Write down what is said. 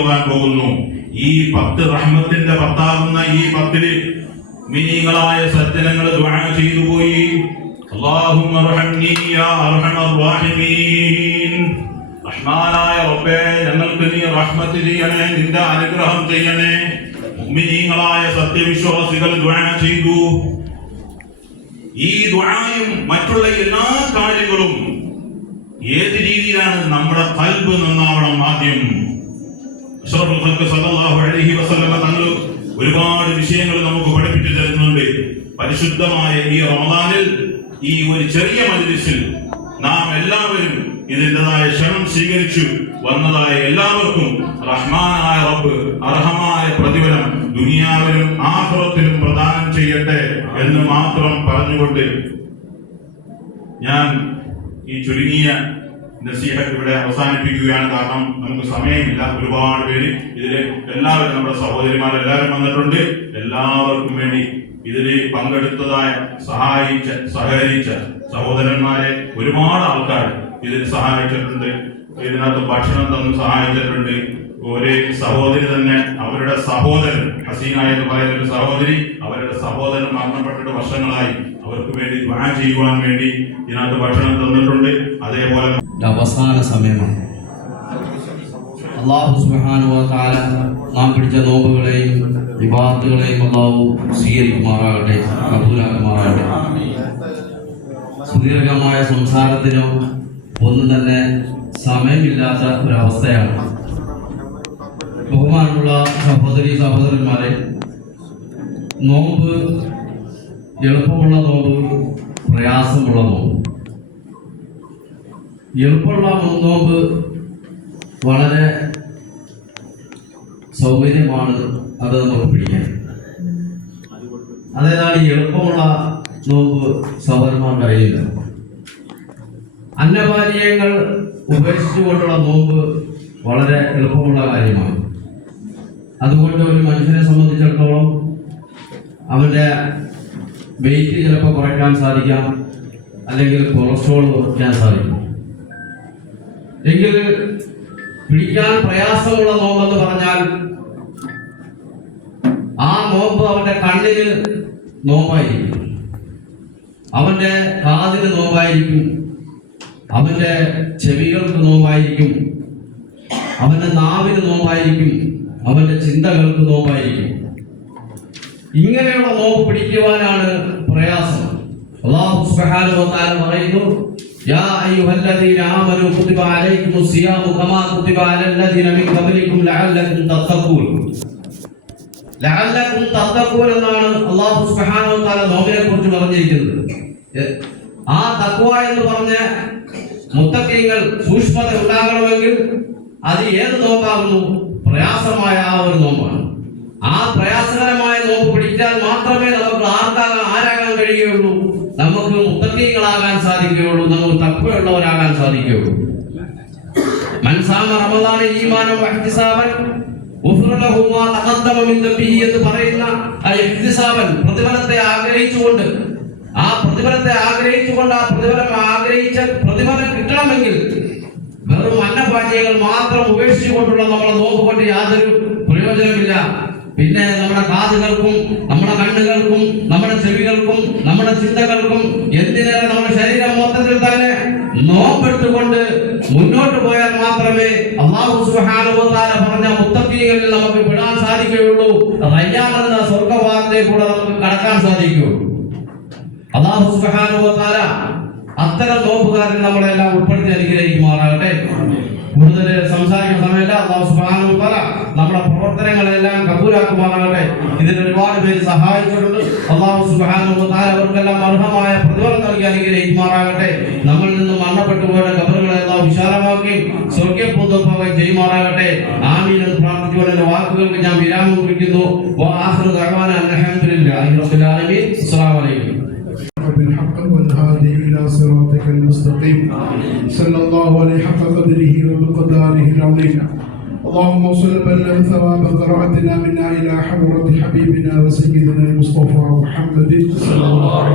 പോകുന്നു. ഈ 10 റഹ്മത്തിന്റെ 10ആകുന്ന ഈ 10-ല് മുഅ്മിനീങ്ങളായ സജ്ജനങ്ങൾ ദുആ ചെയ്തു പോയി. അല്ലാഹുമ്മ റഹ്മനി യാ അർഹമർ റഹീമീൻ. റഹ്മാനായ റബ്ബേ, ഞങ്ങൾക്ക് നീ റഹ്മത്ത് ചെയ്യണേ, നിന്റെ അനുഗ്രഹം ചെയ്യണേ. മുഅ്മിനീങ്ങളായ സത്യവിശ്വാസികൾ ദുആ ചെയ്തു. ഈ ദുആയും മറ്റുള്ള എല്ലാ കാര്യങ്ങളും ഏത് രീതിയിലാണ്? നമ്മുടെ ഖൽബ് നന്നാവണം. ആദ്യം അഷ്റഫുൽ ഖൽഖ് സല്ലല്ലാഹു അലൈഹി വസല്ലം തങ്ങൾ ഒരുപാട് വിഷയങ്ങൾ നമുക്ക് പഠിപ്പിച്ചു തരുന്നുണ്ട്. പരിശുദ്ധമായ ഈ റമദാനിൽ ഈ ഒരു ചെറിയ മജ്ലിസിൽ നാം എല്ലാവരും ഇതിൻ്റെതായ ക്ഷണം സ്വീകരിച്ചു വന്നതായ എല്ലാവർക്കും റഹ്മാനായ റബ്ബ് അർഹമായ പ്രതിഫലം ദുനിയാവിലും ആഖിറത്തിലും പ്രദാനം ചെയ്യട്ടെ എന്ന് മാത്രം പറഞ്ഞുകൊണ്ട് ഞാൻ ഈ ചുരുങ്ങിയ നസീഹത്ത് ഇവിടെ അവസാനിപ്പിക്കുകയാണ്. കാരണം നമുക്ക് സമയമില്ല. ഒരുപാട് പേര് ഇതില് എല്ലാവരും നമ്മുടെ സഹോദരിമാരെല്ലാവരും വന്നിട്ടുണ്ട്. എല്ലാവർക്കും വേണ്ടി ഇതിൽ പങ്കെടുത്തതായ സഹകരിച്ച സഹോദരന്മാരെ ഒരുപാട് ആൾക്കാർ ഇതിൽ സഹായിച്ചിട്ടുണ്ട്. ഇതിനകത്ത് ഭക്ഷണം തന്ന് സഹായിച്ചിട്ടുണ്ട്. ഒരു സഹോദരി തന്നെ അവരുടെ സഹോദരൻ ഹസീന എന്ന് പറയുന്ന ഒരു സഹോദരി, അവരുടെ സഹോദരൻ മരണപ്പെട്ടിട്ട് വർഷങ്ങളായി. അവർക്ക് വേണ്ടി ദുആ ചെയ്യുവാൻ വേണ്ടി ഇതിനകത്ത് ഭക്ഷണം തന്നിട്ടുണ്ട്. അതേപോലെ അവസാന സമയമാണ്. അല്ലാഹു സുബ്ഹാനഹു വ തആല നാം പിടിച്ച നോമ്പുകളെയും ഇബാദത്തുകളെയും അല്ലാഹു സ്വീകരിക്കുമാറാകട്ടെ, കബൂലാക്കുമാറാകട്ടെ. സുദീർഘമായ സംസാരത്തിനോ ഒന്നും തന്നെ സമയമില്ലാത്ത ഒരവസ്ഥയാണ്. ബഹുമാനമുള്ള സഹോദരന്മാരെ, നോമ്പ് എളുപ്പമുള്ള നോമ്പ്, പ്രയാസമുള്ള നോമ്പ്. എളുപ്പമുള്ള നോമ്പ് വളരെ സൗകര്യമാണ്, അത് നമുക്ക് പിടിക്കാൻ. അതേതാണ് ഈ എളുപ്പമുള്ള നോമ്പ് സഹോദരന്മാർ കഴിയില്ല. അന്നപാനീയങ്ങൾ ഉപേക്ഷിച്ചുകൊണ്ടുള്ള നോമ്പ് വളരെ എളുപ്പമുള്ള കാര്യമാണ്. അതുകൊണ്ട് ഒരു മനുഷ്യനെ സംബന്ധിച്ചിടത്തോളം അവൻ്റെ വെയിറ്റ് ചിലപ്പോൾ കുറയ്ക്കാൻ സാധിക്കാം, അല്ലെങ്കിൽ കൊളസ്ട്രോൾ കുറയ്ക്കാൻ സാധിക്കും. എങ്കിൽ പിടിക്കാൻ പ്രയാസമുള്ള നോമ്പെന്ന് പറഞ്ഞാൽ ആ നോമ്പ് അവന്റെ കണ്ണിന് നോമ്പായിരിക്കും, അവന്റെ കാതിന് നോമ്പായിരിക്കും, അവന്റെ ചെവികൾക്ക് നോമ്പായിരിക്കും, അവന്റെ നാവിന് നോമ്പായിരിക്കും, അവന്റെ ചിന്തകൾക്ക് നോമ്പായിരിക്കും. ഇങ്ങനെയുള്ള നോമ്പ് പിടിക്കുവാനാണ് പ്രയാസം. അല്ലാഹു സുബ്ഹാനഹു വ തആല പറയുന്നു, യാ അയ്യുഹല്ലദീന ആമനൂ കുതിബ അലൈക്കുമുസ് സിയാമു കമാ കുതിബ അലല്ലദീന മിൻ ഖബലിക്കും ലഅല്ലകും തത്തഖൂൻ. ലഅല്ലകും തത്തഖൂൻ എന്നാണ് അല്ലാഹു സുബ്ഹാനഹു വ തആല നോമ്പിനെ കുറിച്ച് പറഞ്ഞിരിക്കുന്നത്. ആ തഖ്വ എന്ന് പറഞ്ഞ മുത്തഖീങ്ങൾ സൂക്ഷ്മത ഉണ്ടാകണമെങ്കിൽ അത് ഏത് നോമ്പാകുന്നു? പ്രയാസമായ ആ ഒരു നോമ്പാണ്. ആ പ്രയാസകരമായ നോമ്പ് പിടിച്ചാൽ മാത്രമേ നമുക്ക് ആരാകാൻ കഴിയുകയുള്ളൂ, നമുക്ക് മുത്തഖീങ്ങളാകാൻ സാധിക്കുകയുള്ളൂ, നമുക്ക് തഖ്വയുള്ളവരാകാൻ സാധിക്കുകയുള്ളൂ. മൻ സാമ റമളാന ഈമാനൻ വഹ്തിസാബൻ ഗുഫിറ ലഹു മാ തഖദ്ദമ മിൻ ദംബിഹി എന്ന് പറയുന്ന ആ ഇഹ്തിസാബൻ, പ്രതിഫലത്തെ ആഗ്രഹിച്ചുകൊണ്ട്, ആ പ്രതിഫലം ആഗ്രഹിച്ച പ്രതിഫലം കിട്ടണമെങ്കിൽ വെറും അന്നപാനീയങ്ങൾ മാത്രം ഉപേക്ഷിച്ചുകൊണ്ടുള്ള നമ്മുടെ നോമ്പ് കൊണ്ട് യാതൊരു പ്രയോജനമില്ല. പിന്നെ നമ്മുടെ കാതുകൾക്കും, നമ്മുടെ കണ്ണുകൾക്കും, നമ്മുടെ ചെവികൾക്കും, നമ്മുടെ ചിന്തകൾക്കും, എന്തിനേറെ നമ്മുടെ ശരീരം മൊത്തത്തിൽ തന്നെ നോമ്പെടുത്തുകൊണ്ട് മുന്നോട്ട് പോയാൽ മാത്രമേ അല്ലാഹു സുബ്ഹാനഹു വ തആല പറഞ്ഞ മുത്തഖീങ്ങളിൽ നമുക്ക് പെടാൻ സാധിക്കുകയുള്ളൂ. റയ്യാൻ എന്ന സ്വർഗ്ഗവാതിലിലേക്ക് കൂടെ നമുക്ക് കടക്കാൻ സാധിക്കുകയുള്ളൂ. അല്ലാഹു സുബ്ഹാനഹു വ തആല അത്തരം നോമ്പുകാരിൽ നമ്മളെല്ലാം ഉൾപ്പെടുത്തി അനുഗ്രഹിക്കുമാറാകട്ടെ. കൂടുതൽ സംസാരിക്കുന്ന സമയത്ത് അല്ലാഹു സുബ്ഹാനഹു വ തആല നമ്മുടെ പ്രവർത്തനങ്ങളെല്ലാം കബൂലാക്കുമാറാകട്ടെ. ഇതിന് ഒരുപാട് പേര് സഹായിച്ചിട്ടുണ്ട്. അല്ലാഹു സുബ്ഹാനഹു വ തആല അവർക്കെല്ലാം അർഹമായ പ്രതിഫലം നൽകി അനുഗ്രഹിക്കുമാറാകട്ടെ. നമ്മളിൽ നിന്ന് മരണപ്പെട്ടു പോയ ഖബറുകളെ അല്ലാഹു വിശാലമാക്കുകയും സ്വർഗ്ഗപൂന്തമാക്കുകയും ചെയ്യുമാറാകട്ടെ. ആമീൻ എന്ന് പ്രാർത്ഥിച്ചുകൊണ്ട് എന്റെ വാക്കുകൾക്ക് ഞാൻ വിരാമം കുറിക്കുന്നു. വആഖിറു ദഅവാന അൽഹംദുലില്ലാഹി റബ്ബിൽ ആലമീൻ. അസ്സലാമു അലൈക്കും. بالحق والهادي إلى صراطك المستقيم صلى الله عليه حق قدره وبقداره العظيم. اللهم صل بلغ ثواب قراءتنا منا إلى حضرة حبيبنا وسيدنا المصطفى محمد صلى الله عليه وسلم.